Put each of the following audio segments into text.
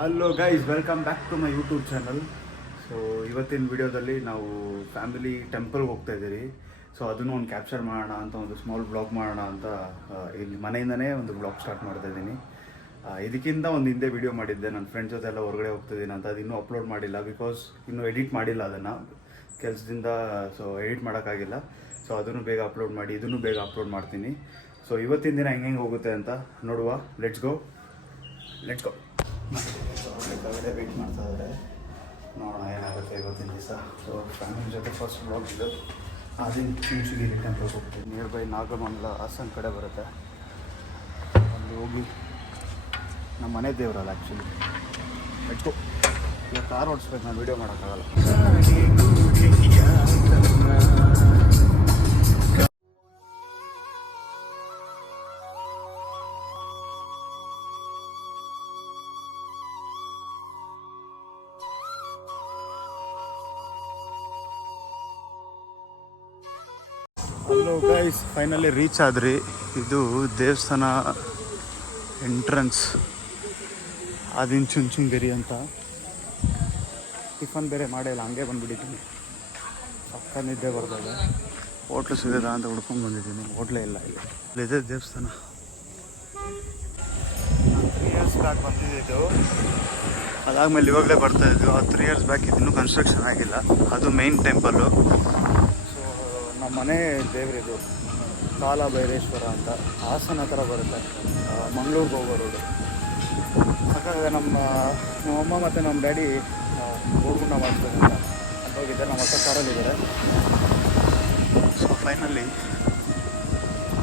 Hello guys, welcome back to my YouTube channel. So ಇವತ್ತಿನ ವಿಡಿಯೋದಲ್ಲಿ ನಾವು ಫ್ಯಾಮಿಲಿ ಟೆಂಪಲ್ಗೆ ಹೋಗ್ತಾ ಇದ್ದೀರಿ. ಸೊ ಅದನ್ನು ಒಂದು ಕ್ಯಾಪ್ಚರ್ ಮಾಡೋಣ ಅಂತ, ಒಂದು ಸ್ಮಾಲ್ ಬ್ಲಾಗ್ ಮಾಡೋಣ ಅಂತ ಇಲ್ಲಿ ಮನೆಯಿಂದನೇ ಒಂದು ಬ್ಲಾಗ್ ಸ್ಟಾರ್ಟ್ ಮಾಡ್ತಾ ಇದ್ದೀನಿ. ಇದಕ್ಕಿಂತ ಒಂದು ಹಿಂದೆ ವಿಡಿಯೋ ಮಾಡಿದ್ದೆ, ನನ್ನ ಫ್ರೆಂಡ್ಸ್ ಜೊತೆ ಎಲ್ಲ ಹೊರಗಡೆ ಹೋಗ್ತಿದ್ದೀನಿ ಅಂತ. ಅದು ಇನ್ನೂ ಅಪ್ಲೋಡ್ ಮಾಡಿಲ್ಲ, ಬಿಕಾಸ್ ಇನ್ನೂ ಎಡಿಟ್ ಮಾಡಿಲ್ಲ ಅದನ್ನು ಕೆಲಸದಿಂದ. ಸೊ ಎಡಿಟ್ ಮಾಡೋಕ್ಕಾಗಿಲ್ಲ. ಸೊ ಅದನ್ನು ಬೇಗ ಅಪ್ಲೋಡ್ ಮಾಡಿ, ಇದನ್ನು ಬೇಗ ಅಪ್ಲೋಡ್ ಮಾಡ್ತೀನಿ. ಸೊ ಇವತ್ತಿನ ದಿನ ಹೆಂಗೆ ಹೋಗುತ್ತೆ ಅಂತ ನೋಡುವ. Let's go. ಹೊರಗಡೆ ವೆಯ್ಟ್ ಮಾಡ್ತಾ ಇದ್ದಾರೆ, ನೋಡೋಣ ಏನಾಗುತ್ತೆ ಇವತ್ತಿನ ದಿವಸ. ಸೊ ಫ್ಯಾಮಿಲಿ ಜೊತೆ ಫಸ್ಟ್ ಬ್ಲಾಗ್ ಇದು. ಆದಿನ ಚುಂಚುಗಿರಿ ಟೆಂಪಲ್ಗೆ ಹೋಗ್ತೀವಿ. ನಿಯರ್ ಬೈ ನಾಗಮಂಗಲ ಹಾಸನ ಕಡೆ ಬರುತ್ತೆ. ಅಲ್ಲಿ ಹೋಗಿ ನಮ್ಮ ಮನೆ ದೇವರಲ್ಲ ಆ್ಯಕ್ಚುಲಿ. Let's go. ಈಗ ಕಾರ್ ಓಡಿಸ್ಬೇಕು, ನಾನು ವೀಡಿಯೋ ಮಾಡೋಕ್ಕಾಗಲ್ಲ. ಹಲೋ ಗೈಸ್, ಫೈನಲಿ ರೀಚ್ ಆದ್ರಿ. ಇದು ದೇವಸ್ಥಾನ ಎಂಟ್ರೆನ್ಸ್, ಆದಿನ ಚುಂಚುಂಗಿರಿ ಅಂತ. ಟಿಫನ್ ಬೇರೆ ಮಾಡಿಲ್ಲ, ಹಂಗೆ ಬಂದುಬಿಟ್ಟಿದ್ದೀನಿ. ಪಕ್ಕ ನಿದ್ದೆ ಬರ್ತದೆ. ಹೋಟ್ಲು ಸಿಗೋದಾ ಅಂತ ಹುಡ್ಕೊಂಡು ಬಂದಿದ್ದೀನಿ, ಹೋಟ್ಲೇ ಇಲ್ಲ ಇಲ್ಲಿ. ಇಲ್ಲಿದೆ ದೇವಸ್ಥಾನ. ನಾನು 3 ಇಯರ್ಸ್ ಬ್ಯಾಕ್ ಬಂದಿದ್ದು, ಅದಾದಮೇಲೆ ಇವಾಗಲೇ ಬರ್ತಾಯಿದ್ದು. ಆ 3 ಇಯರ್ಸ್ ಬ್ಯಾಕ್ ಇನ್ನೂ ಕನ್ಸ್ಟ್ರಕ್ಷನ್ ಆಗಿಲ್ಲ. ಅದು ಮೇನ್ ಟೆಂಪಲ್ಲು. ನಮ್ಮ ಮನೆ ದೇವರಿದು ಕಾಲಭೈರೇಶ್ವರ ಅಂತ. ಹಾಸನ ಹತ್ರ ಬರುತ್ತೆ, ಮಂಗಳೂರಿಗೆ ಹೋಗೋ ರೋಡು. ಯಾಕಂದರೆ ನಮ್ಮಮ್ಮ ಮತ್ತು ನಮ್ಮ ಡ್ಯಾಡಿ ಗೋಲ್ಗುಂಡ ಮಾಡಿಸ್ಬೇಕಂತ ಅಂತ ಹೋಗಿದ್ದಾರೆ. ನಮ್ಮ ಅಕ್ಕ ಕಾರಲ್ಲಿದ್ದಾರೆ. ಸೊ ಫೈನಲಿ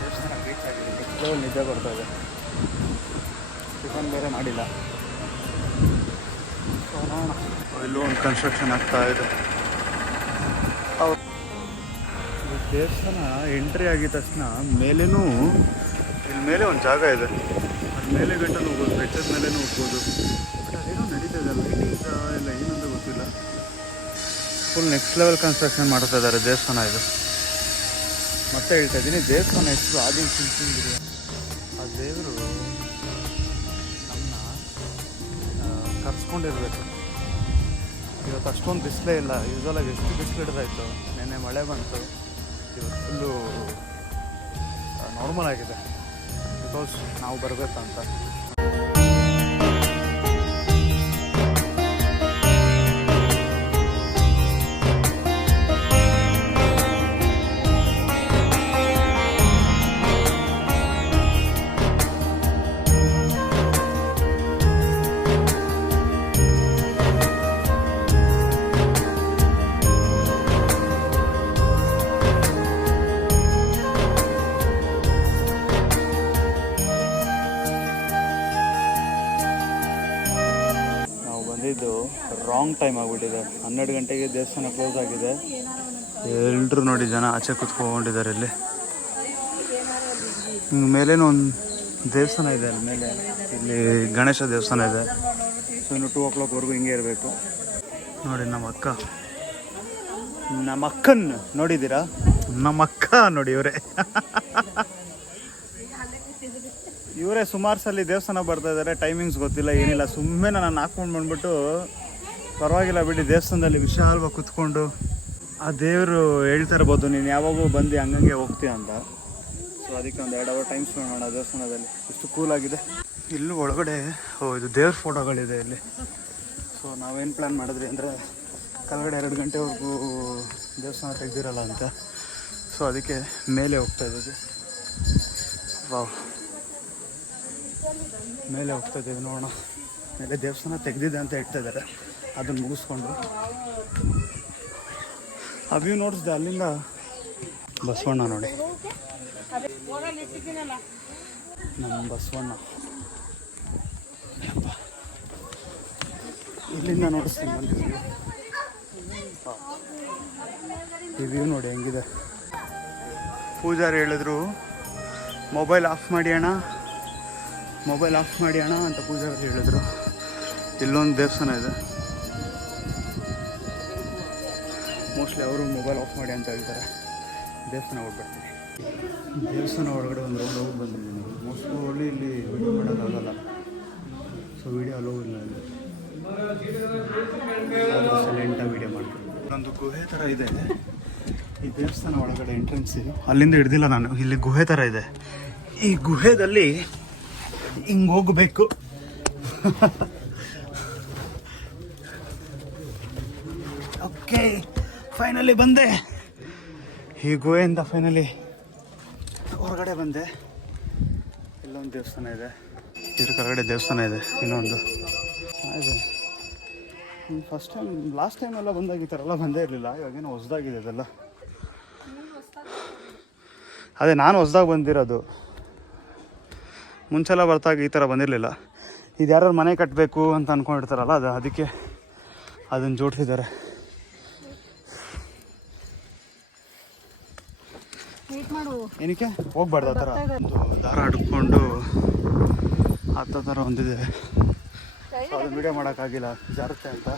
ದೇವಸ್ಥಾನ ರೀಚ್ ಆಗಿದೆ. ಎಷ್ಟೋ ನಿದ್ದೆ ಬರ್ತಾಯಿದೆ, ಟಿಫನ್ ಬೇರೆ ಮಾಡಿಲ್ಲ. ಸೊ ನೋಡೋಣ. ಇಲ್ಲೂ ಒಂದು ಕನ್ಸ್ಟ್ರಕ್ಷನ್ ಆಗ್ತಾ ಇದೆ. ದೇವಸ್ಥಾನ ಎಂಟ್ರಿ ಆಗಿದ ತಕ್ಷಣ ಮೇಲೇನೂ, ಇಲ್ಲಿ ಮೇಲೆ ಒಂದು ಜಾಗ ಇದೆ, ಅಲ್ಲಿ ಮೇಲೆ ಗಂಟಲು ಹೋಗ್ಬೋದು, ಬೆಟ್ಟದ ಮೇಲೇನೂ ಹೋಗ್ಬೋದು. ಬಟ್ ಅದೇನೋ ನಡೀತದೆ, ಲೈಟಿಂಗ್ ಇಲ್ಲ ಏನಂತ ಗೊತ್ತಿಲ್ಲ. ಫುಲ್ ನೆಕ್ಸ್ಟ್ ಲೆವೆಲ್ ಕನ್ಸ್ಟ್ರಕ್ಷನ್ ಮಾಡ್ತಾ ಇದ್ದಾರೆ ದೇವಸ್ಥಾನ ಇದು. ಮತ್ತೆ ಹೇಳ್ತಾ ಇದ್ದೀನಿ, ದೇವಸ್ಥಾನ ಹೆಸರು ಆದಿನ ಚುಂಚುಂಗಿರಿ. ಆ ದೇವರು ನಮ್ಮನ್ನ ಕರ್ಸ್ಕೊಂಡಿರ್ಬೇಕು. ಇವತ್ತು ಅಷ್ಟೊಂದು ಬಿಸಿಲೇ ಇಲ್ಲ. ಯೂಸ್ವಲಾಗಿ ಎಷ್ಟು ಬಿಸಿಲು ಹಿಡ್ದಾಯ್ತು. ನೆನ್ನೆ ಮಳೆ ಬಂತು, ಇವತ್ತು ಫುಲ್ಲು ನಾರ್ಮಲ್ ಆಗಿದೆ. ಬಿಕಾಸ್ ನಾವು ಬರಬೇಕಂತ. ಇದು ರಾಂಗ್ ಟೈಮ್ ಆಗಿಬಿಟ್ಟಿದೆ. 12 ಗಂಟೆಗೆ ದೇವಸ್ಥಾನ ಕ್ಲೋಸ್ ಆಗಿದೆ. ಎಲ್ಲರೂ ನೋಡಿ, ಜನ ಆಚೆ ಕೂತ್ಕೊಂಡಿದ್ದಾರೆ. ಇಲ್ಲಿ ಮೇಲೇನೂ ಒಂದು ದೇವಸ್ಥಾನ ಇದೆ. ಅಲ್ಲಿ ಮೇಲೆ ಇಲ್ಲಿ ಗಣೇಶ ದೇವಸ್ಥಾನ ಇದೆ. ಸೊ ಇನ್ನು 2 o'clockವರೆಗೂ ಹಿಂಗೆ ಇರಬೇಕು. ನೋಡಿ ನಮ್ಮ ಅಕ್ಕನ್ ನೋಡಿದ್ದೀರಾ? ನಮ್ಮ ಅಕ್ಕ ನೋಡಿ, ಇವರೇ ಸುಮಾರು ಸಲ ದೇವಸ್ಥಾನ ಬರ್ತಾ ಇದ್ದಾರೆ. ಟೈಮಿಂಗ್ಸ್ ಗೊತ್ತಿಲ್ಲ, ಏನಿಲ್ಲ. ಸುಮ್ಮನೆ ನಾನು ಹಾಕ್ಕೊಂಡು ಬಂದ್ಬಿಟ್ಟು, ಪರವಾಗಿಲ್ಲ ಬಿಡಿ, ದೇವಸ್ಥಾನದಲ್ಲಿ ವಿಶಾಲವಾಗಿ ಕುತ್ಕೊಂಡು ಆ ದೇವರು ಹೇಳ್ತಾ ಇರ್ಬೋದು, ನೀನು ಯಾವಾಗೂ ಬಂದು ಹಂಗಂಗೆ ಹೋಗ್ತೀಯ ಅಂತ. ಸೊ ಅದಕ್ಕೆ ಒಂದು 2 hour ಟೈಮ್ ಸ್ಪೆಂಡ್ ಮಾಡೋಣ ದೇವಸ್ಥಾನದಲ್ಲಿ. ಇಷ್ಟು ಕೂಲಾಗಿದೆ. ಇಲ್ಲೂ ಒಳಗಡೆ ಇದು ದೇವ್ರ ಫೋಟೋಗಳಿದೆ ಇಲ್ಲಿ. ಸೊ ನಾವೇನು ಪ್ಲ್ಯಾನ್ ಮಾಡಿದ್ರಿ ಅಂದರೆ, ಕೆಳಗಡೆ 2 ಗಂಟೆವರೆಗೂ ದೇವಸ್ಥಾನ ತೆಗ್ದಿರಲ್ಲ ಅಂತ. ಸೊ ಅದಕ್ಕೆ ಮೇಲೆ ಹೋಗ್ತಾ ಇದ್ದದ್ದು. ವಾವ್, ಮೇಲೆ ಹೋಗ್ತಾ ಇದ್ದೀವಿ. ನೋಡೋಣ. ಮೇಲೆ ದೇವಸ್ಥಾನ ತೆಗೆದಿದೆ ಅಂತ ಹೇಳ್ತಾ ಇದ್ದಾರೆ. ಅದನ್ನು ಮುಗಿಸ್ಕೊಂಡು ಆ ವ್ಯೂ ನೋಡಿಸ್ದೆ. ಅಲ್ಲಿಂದ ಬಸವಣ್ಣ ನೋಡಿ, ನಮ್ಮ ಬಸವಣ್ಣ. ಇಲ್ಲಿಂದ ನೋಡಿಸ್ತೀನಿ ಬಂದಿದ್ದೀವಿ. ಈ ವ್ಯೂ ನೋಡಿ ಹೆಂಗಿದೆ. ಪೂಜಾರಿ ಹೇಳಿದ್ರು, ಮೊಬೈಲ್ ಆಫ್ ಮಾಡಿ ಅಣ್ಣ ಅಂತ ಪೂಜಾರಿ ಹೇಳಿದ್ರು. ಇಲ್ಲೊಂದು ದೇವಸ್ಥಾನ ಇದೆ. ಮೋಸ್ಟ್ಲಿ ಅವರು ಮೊಬೈಲ್ ಆಫ್ ಮಾಡಿ ಅಂತ ಹೇಳ್ತಾರೆ. ದೇವಸ್ಥಾನ ಹೋಗ್ಬಿಡ್ತೀನಿ. ದೇವಸ್ಥಾನ ಒಳಗಡೆ ಒಂದು ರೌಂಡ್ ಹೋಗಿ ಬಂದಿದ್ದೀನಿ. ಮೋಸ್ಟ್ಲಿ ಇಲ್ಲಿ ವಿಡಿಯೋ ಮಾಡೋಕ್ಕಾಗಲ್ಲ. ಸೊ ವಿಡಿಯೋ ಅಲೋ ಇಲ್ಲ ಅಲ್ಲಿ, ಸೈಲೆಂಟಾಗಿ ವಿಡಿಯೋ ಮಾಡ್ತೀನಿ. ಒಂದು ಗುಹೆ ಥರ ಇದೆ ಈ ದೇವಸ್ಥಾನ ಒಳಗಡೆ ಎಂಟ್ರೆನ್ಸ್. ಅಲ್ಲಿಂದ ಹಿಡ್ದಿಲ್ಲ ನಾನು, ಇಲ್ಲಿ ಗುಹೆ ಥರ ಇದೆ. ಈ ಗುಹೆದಲ್ಲಿ ಹಿಂಗೆ ಹೋಗಬೇಕು. ಓಕೆ, ಫೈನಲಿ ಬಂದೆ. ಈ ಗುಹೆಯಿಂದ ಫೈನಲಿ ಹೊರಗಡೆ ಬಂದೆ. ಇಲ್ಲೊಂದು ದೇವಸ್ಥಾನ ಇದೆ, ಇದ್ರ ಕೆಳಗಡೆ ದೇವಸ್ಥಾನ ಇದೆ ಇನ್ನೊಂದು. ಇದೆ ಫಸ್ಟ್ ಟೈಮ್, ಲಾಸ್ಟ್ ಟೈಮ್ ಎಲ್ಲ ಬಂದಾಗ ಈ ಥರ ಎಲ್ಲ ಬಂದೇ ಇರಲಿಲ್ಲ. ಇವಾಗೇನೋ ಹೊಸ್ದಾಗಿದೆ ಅದೆಲ್ಲ. ಅದೇ ನಾನು ಹೊಸ್ದಾಗಿ ಬಂದಿರೋದು, ಮುಂಚೆಲ್ಲ ಬರ್ತಾಗ ಈ ಥರ ಬಂದಿರಲಿಲ್ಲ. ಇದು ಯಾರು ಮನೆ ಕಟ್ಟಬೇಕು ಅಂತ ಅಂದ್ಕೊಂಡಿರ್ತಾರಲ್ಲ, ಅದಕ್ಕೆ ಅದನ್ನು ಜೋಡಿಸಿದ್ದಾರೆ. ಏನಕ್ಕೆ ಹೋಗ್ಬಾರ್ದು ಆ ಥರ ಒಂದು ದಾರ ಹಿಡ್ಕೊಂಡು ಆ ಥರ ಒಂದಿದೆ. ಅದನ್ನು ವಿಡಿಯೋ ಮಾಡೋಕ್ಕಾಗಿಲ್ಲ, ಜಾರುತ್ತೆ ಅಂತ.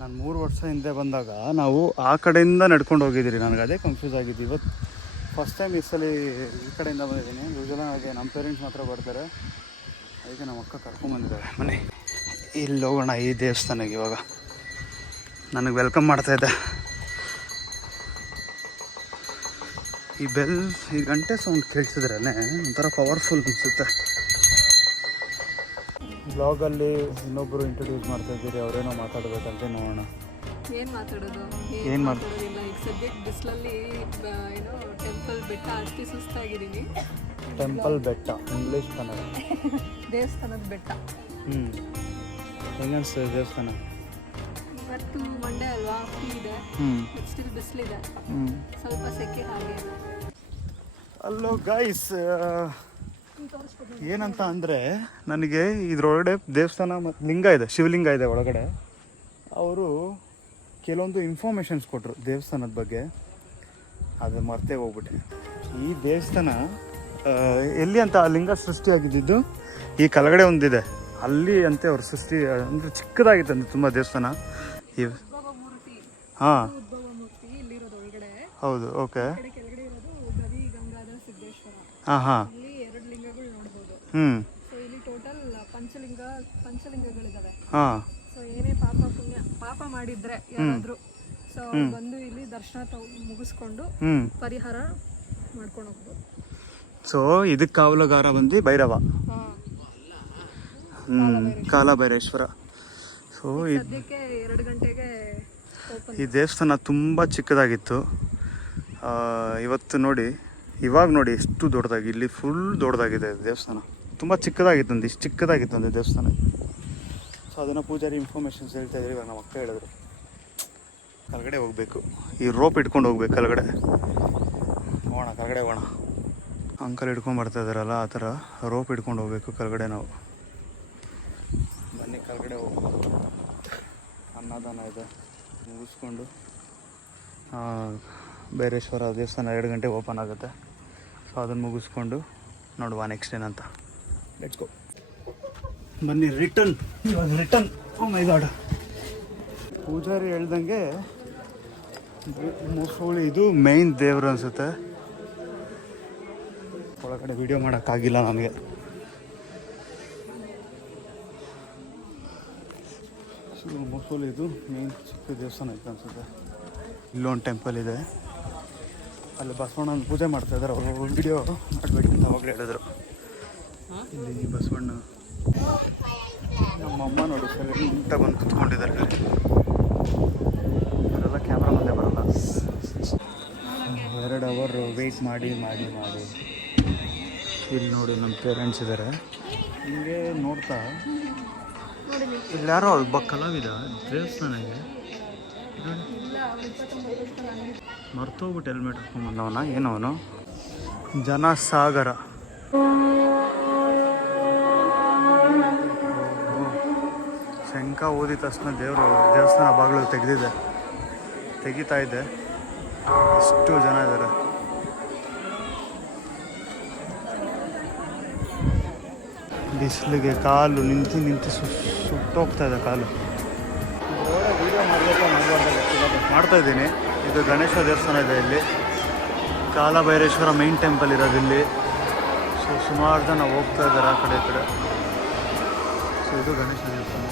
ನಾನು 3 ವರ್ಷ ಹಿಂದೆ ಬಂದಾಗ ನಾವು ಆ ಕಡೆಯಿಂದ ನಡ್ಕೊಂಡು ಹೋಗಿದ್ದೀರಿ. ನನಗೆ ಅದೇ ಕನ್ಫ್ಯೂಸ್ ಆಗಿದ್ದು. ಇವತ್ತು ಫಸ್ಟ್ ಟೈಮ್ ಈ ಸಲ ಈ ಕಡೆಯಿಂದ ಬಂದಿದ್ದೀನಿ. ಯೂಶಲಾಗಿ ನಮ್ಮ ಪೇರೆಂಟ್ಸ್ ಮಾತ್ರ ಬರ್ತಾರೆ, ಅದಕ್ಕೆ ನಮ್ಮ ಅಕ್ಕ ಕರ್ಕೊಂಬಂದಿದ್ದಾರೆ ಮನೆ. ಇಲ್ಲಿ ಹೋಗೋಣ ಈ ದೇವಸ್ಥಾನಕ್ಕೆ. ಇವಾಗ ನನಗೆ ವೆಲ್ಕಮ್ ಮಾಡ್ತಾಯಿದ್ದೆ. ಈ ಬೆಲ್, ಈ ಗಂಟೆ ಸೌಂಡ್ ಕೇಳಿಸಿದ್ರೇ ಒಂಥರ ಪವರ್ಫುಲ್ ಅನಿಸುತ್ತೆ. ಬ್ಲಾಗಲ್ಲಿ ಇನ್ನೊಬ್ಬರು ಇಂಟ್ರೊಡ್ಯೂಸ್ ಮಾಡ್ತಾ ಇದ್ದೀರಿ, ಅವರೇನೋ ಮಾತಾಡಬೇಕಂತೆ. ನೋಡೋಣ ಏನು ಮಾತಾಡೋದು, ಏನು ಮಾತಾಡೋದಿಲ್ಲ. ಈಗ ಸದ್ಯಕ್ಕೆ ಬಿಸಿಲಲ್ಲಿ ಏನೋ ಟೆಂಪಲ್ ಬೆಟ್ಟ ಹತ್ತಿ ಸುಸ್ತಾಗಿದ್ದೀನಿ. ಟೆಂಪಲ್ ಬೆಟ್ಟ, ಇಂಗ್ಲೀಷ್ ಕನ್ನಡ. ದೇವಸ್ಥಾನದ ಬೆಟ್ಟ. ಹೆಂಗೆ ಅನಿಸ್ತದೆ ದೇವಸ್ಥಾನ? ಇವತ್ತು ಮಂಡೇ ಅಲ್ವಾ, ಫ್ರೀ ಇದೆ. ಸ್ಟಿಲ್ ಬಿಸಿಲಿದೆ, ಸ್ವಲ್ಪ ಸೆಕೆ ಹಾಗೆ ಇದೆ. ಅಲ್ಲೋ ಗೈಸ್, ಏನಂತ ಅಂದರೆ ನನಗೆ ಇದರೊಳಗಡೆ ದೇವಸ್ಥಾನ ಮತ್ತು ಲಿಂಗ ಇದೆ, ಶಿವಲಿಂಗ ಇದೆ ಒಳಗಡೆ. ಅವರು ಕೆಲವೊಂದು ಇನ್ಫಾರ್ಮೇಷನ್ಸ್ ಕೊಟ್ಟರು ದೇವಸ್ಥಾನದ ಬಗ್ಗೆ, ಅದು ಮರ್ತೇ ಹೋಗ್ಬಿಟ್ಟೆ. ಈ ದೇವಸ್ಥಾನ ಎಲ್ಲಿ ಅಂತ ಆ ಲಿಂಗ ಸೃಷ್ಟಿಯಾಗಿದ್ದು ಈ ಕೆಳಗಡೆ ಒಂದಿದೆ, ಅಲ್ಲಿ ಅಂತೆ ಅವ್ರ ಸೃಷ್ಟಿ. ಅಂದರೆ ಚಿಕ್ಕದಾಗಿತ್ತು ಅಂದರೆ ತುಂಬ ದೇವಸ್ಥಾನ. ಹಾಂ, ಹೌದು. ಓಕೆ. ಹಾಂ ಹಾಂ. ಇಲ್ಲಿ ಟೋಟಲ್ ಪಂಚಲಿಂಗಗಳಿದಾವೆ. ಹಾಂ. ಸೊ ಏನೇ ಪಾಪ ಮಾಡಿದ್ರೆ ಯಾರಾದ್ರೂ, ಸೊ ಬಂದು ಇಲ್ಲಿ ದರ್ಶನ ಮುಗಿಸ್ಕೊಂಡು ಪರಿಹಾರ ಮಾಡ್ಕೊಂಡು ಹೋಗ್ಬೋದು. ಸೊ ಇದಕ್ಕೆ ಕಾವಲುಗಾರ ಬಂದು ಭೈರವ, ಕಾಲಭೈರೇಶ್ವರ. ಸೊ ಸದ್ಯಕ್ಕೆ 2 ಗಂಟೆಗೆ ಈ ದೇವಸ್ಥಾನ ತುಂಬ ಚಿಕ್ಕದಾಗಿತ್ತು. ಇವತ್ತು ನೋಡಿ, ಇವಾಗ ನೋಡಿ ಎಷ್ಟು ದೊಡ್ಡದಾಗಿ, ಇಲ್ಲಿ ಫುಲ್ ದೊಡ್ಡದಾಗಿದೆ ದೇವಸ್ಥಾನ. ತುಂಬ ಚಿಕ್ಕದಾಗಿತ್ತು, ಇಷ್ಟು ಚಿಕ್ಕದಾಗಿತ್ತು ಅಂದರೆ ದೇವಸ್ಥಾನ. ಸೊ ಅದನ್ನು ಪೂಜಾರಿ ಇನ್ಫಾರ್ಮೇಷನ್ಸ್ ಹೇಳ್ತಾ ಇದ್ದಾರೆ. ಇವಾಗ ನಮ್ಮ ಅಕ್ಕ ಹೇಳಿದ್ರು ಕೆಳಗಡೆ ಹೋಗಬೇಕು, ಈ ರೋಪ್ ಇಟ್ಕೊಂಡು ಹೋಗ್ಬೇಕು ಕೆಳಗಡೆ. ಹೋಗೋಣ, ಕೆಳಗಡೆ ಹೋಗೋಣ. ಅಂಕಲ್ ಹಿಡ್ಕೊಂಡು ಬರ್ತಾ ಇದ್ದಾರಲ್ಲ, ಆ ಥರ ರೋಪ್ ಇಟ್ಕೊಂಡು ಹೋಗ್ಬೇಕು ಕೆಳಗಡೆ ನಾವು. ಬನ್ನಿ ಕೆಳಗಡೆ ಹೋಗ್ಬೇಕು. ಅನ್ನದಾನ ಇದೆ, ಮುಗಿಸ್ಕೊಂಡು ಭೈರೇಶ್ವರ ದೇವಸ್ಥಾನ 2 ಗಂಟೆಗೆ ಓಪನ್ ಆಗುತ್ತೆ. ಸೊ ಅದನ್ನು ಮುಗಿಸ್ಕೊಂಡು ನೋಡುವ ನೆಕ್ಸ್ಟ್ ಏನಂತ. Let's go. ಬನ್ನಿ, ರಿಟರ್ನ್. ಇವಾಗ ರಿಟರ್ನ್. ಓ ಮೈ ಗಾಡ್. ಪೂಜಾರಿ ಹೇಳ್ದಂಗೆ ಮೋಸ್ಟ್ಲಿ ಇದು ಮೇಯ್ನ್ ದೇವರು ಅನಿಸುತ್ತೆ. ಒಳಗಡೆ ವಿಡಿಯೋ ಮಾಡೋಕ್ಕಾಗಿಲ್ಲ ನನಗೆ. ಸೊ ಮೋಸ್ಟ್ಲಿ ಇದು ಮೇಯ್ನ್ ಚಿಕ್ಕ ದೇವಸ್ಥಾನ ಇತ್ತು ಅನಿಸುತ್ತೆ. ಇಲ್ಲೊಂದು ಟೆಂಪಲ್ ಇದೆ, ಅಲ್ಲಿ ಬಸವಣ್ಣನ ಪೂಜೆ ಮಾಡ್ತಾಯಿದ್ದಾರೆ. ಅವರು ವಿಡಿಯೋ ಮಾಡಬೇಡಿ ಅಂತ ಅವಾಗಲೇ ಹೇಳಿದ್ರು. ಇಲ್ಲಿ ಬಸವಣ್ಣ, ನಮ್ಮಮ್ಮ ನೋಡಿ ಸರ್ ಇಂಟ ಬಂದು ಕುತ್ಕೊಂಡಿದ್ದಾರೆ. ಅವರೆಲ್ಲ ಕ್ಯಾಮ್ರಾ ಮುಂದೆ ಬರಲ್ಲ. 2 ಅವರ್ ವೆಯ್ಟ್ ಮಾಡಿ ಮಾಡಿ ಮಾಡಿ ಇಲ್ಲಿ ನೋಡಿ ನಮ್ಮ ಪೇರೆಂಟ್ಸ್ ಇದ್ದಾರೆ. ಹಿಂಗೆ ನೋಡ್ತಾ ಇಲ್ಲಿ ಯಾರೋ ಒಬ್ಬ ಕಲಾವಿದ ದೇವಸ್ಥಾನಕ್ಕೆ ಮರ್ತೋಗ್ಬಿಟ್ಟು ಹೆಲ್ಮೆಟ್ ಹಾಕೊಂಡ್ಬಂದವನ, ಏನವನು ಜನಸಾಗರ. ಶಂಕ ಓದಿದ ತಕ್ಷಣ ದೇವಸ್ಥಾನ ಬಾಗಿಲು ತೆಗಿತಾ ಇದೆ. ಎಷ್ಟು ಜನ ಇದ್ದಾರೆ. ಬಿಸಿಲಿಗೆ ಕಾಲು ನಿಂತು ಸುಟ್ಟೋಗ್ತಾ ಇದೆ ಕಾಲು. ವೀಡಿಯೋ ಮಾಡ್ತಾ ಇದ್ದೀನಿ. ಇದು ಗಣೇಶ ದೇವಸ್ಥಾನ ಇದೆ ಇಲ್ಲಿ, ಕಾಲಭೈರೇಶ್ವರ ಮೈನ್ ಟೆಂಪಲ್ ಇರೋದು ಇಲ್ಲಿ. ಸೊ ಸುಮಾರು ಜನ ಹೋಗ್ತಾ ಇದ್ದಾರೆ ಆ ಕಡೆ ಈ ಕಡೆ. ಸೊ ಇದು ಗಣೇಶ ದೇವಸ್ಥಾನ.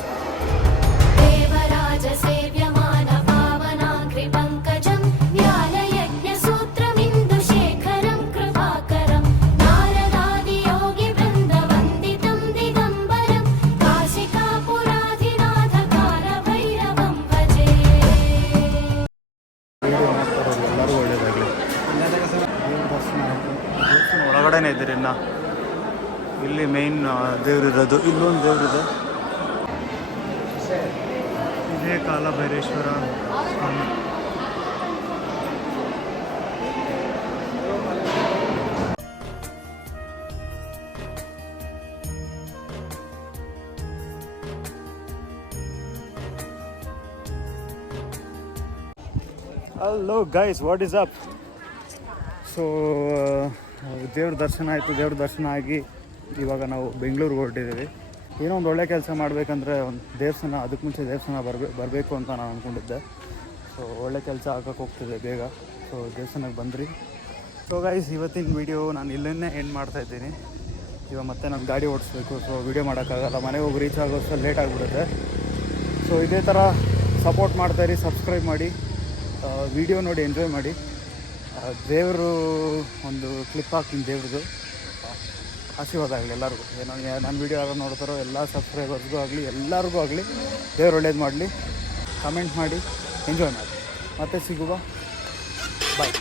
ದೇವರಾಜ ಸೇವ್ಯಮಾನ ಪಾವನಾಗ್ರಿ ಪಂಕಜಂ ಜ್ಞಾನಯಜ್ಞ ಸೂತ್ರಮಿಂದು ಶೇಖರಂ ಕೃಪಾಕರಂ ನಾರದಾದಿ ಯೋಗಿ ವೃಂದ ವಂದಿತಂ ದಿಗಂಬರಂ ಕಾಶಿಕಾಪುರಾಧಿನಾಥ ಕಾಲ ಭೈರವಂ ಭಜೆ. ವೀಡಿಯೋ ಮಾಡ್ತಾ ಇರೋದು ಎಲ್ಲರೂ ಒಳ್ಳೇದಾಗಲಿ. ದೇವಸ್ಥಾನ ಒಳಗಡೆನೇ ಇದ್ದೀರಿ. ಇನ್ನು ಇಲ್ಲಿ ಮೇಯ್ನ್ ದೇವರಿರೋದು. ಇಲ್ಲೊಂದು ದೇವರಿದೆ, ಇದೇ Kalabhaireshwara Swami. Hello guys, what is up? So ದೇವ್ರ ದರ್ಶನ ಆಯಿತು. ದೇವ್ರ ದರ್ಶನ ಆಗಿ ಇವಾಗ ನಾವು ಬೆಂಗಳೂರಿಗೆ ಹೊರಟಿದ್ದೀವಿ. ಏನೋ ಒಂದು ಒಳ್ಳೆ ಕೆಲಸ ಮಾಡಬೇಕಂದ್ರೆ ಒಂದು ದೇವಸ್ಥಾನ, ಅದಕ್ಕೆ ಮುಂಚೆ ದೇವಸ್ಥಾನ ಬರಬೇಕು ಅಂತ ನಾನು ಅಂದ್ಕೊಂಡಿದ್ದೆ. ಸೊ ಒಳ್ಳೆ ಕೆಲಸ ಆಗಕ್ಕೆ ಹೋಗ್ತಿದೆ ಬೇಗ. ಸೊ ದೇವಸ್ಥಾನಕ್ಕೆ ಬಂದ್ರಿ. ಸೊ ಗೈಸ್, ಇವತ್ತಿನ ವೀಡಿಯೋ ನಾನು ಇಲ್ಲೇ ಎಂಡ್ ಮಾಡ್ತಾಯಿದ್ದೀನಿ. ಇವಾಗ ಮತ್ತೆ ನಾನು ಗಾಡಿ ಓಡಿಸ್ಬೇಕು. ಸೊ ವೀಡಿಯೋ ಮಾಡೋಕ್ಕಾಗಲ್ಲ, ಮನೆಗೆ ಹೋಗಿ ರೀಚ್ ಆಗೋಷ್ಟು ಲೇಟ್ ಆಗಿಬಿಡುತ್ತೆ. ಸೊ ಇದೇ ಥರ ಸಪೋರ್ಟ್ ಮಾಡ್ತಾಯಿರಿ, ಸಬ್ಸ್ಕ್ರೈಬ್ ಮಾಡಿ, ವೀಡಿಯೋ ನೋಡಿ ಎಂಜಾಯ್ ಮಾಡಿ. ದೇವರು ಒಂದು ಕ್ಲಿಪ್ ಹಾಕ್ತೀನಿ ದೇವ್ರದ್ದು. ಆಶೀರ್ವಾದ ಆಗಲಿ ಎಲ್ಲರಿಗೂ. ಏನೋ ನನ್ನ ವೀಡಿಯೋ ಯಾರು ನೋಡ್ತಾರೋ ಎಲ್ಲ ಸಬ್ಸ್ಕ್ರೈಬರ್ಸ್ಗೂ ಆಗಲಿ, ಎಲ್ಲರಿಗೂ ಆಗಲಿ, ದೇವ್ರು ಒಳ್ಳೇದು ಮಾಡಲಿ. ಕಮೆಂಟ್ ಮಾಡಿ, ಎಂಜಾಯ್ ಮಾಡಿ. ಮತ್ತೆ ಸಿಗುವ. ಬಾಯ್.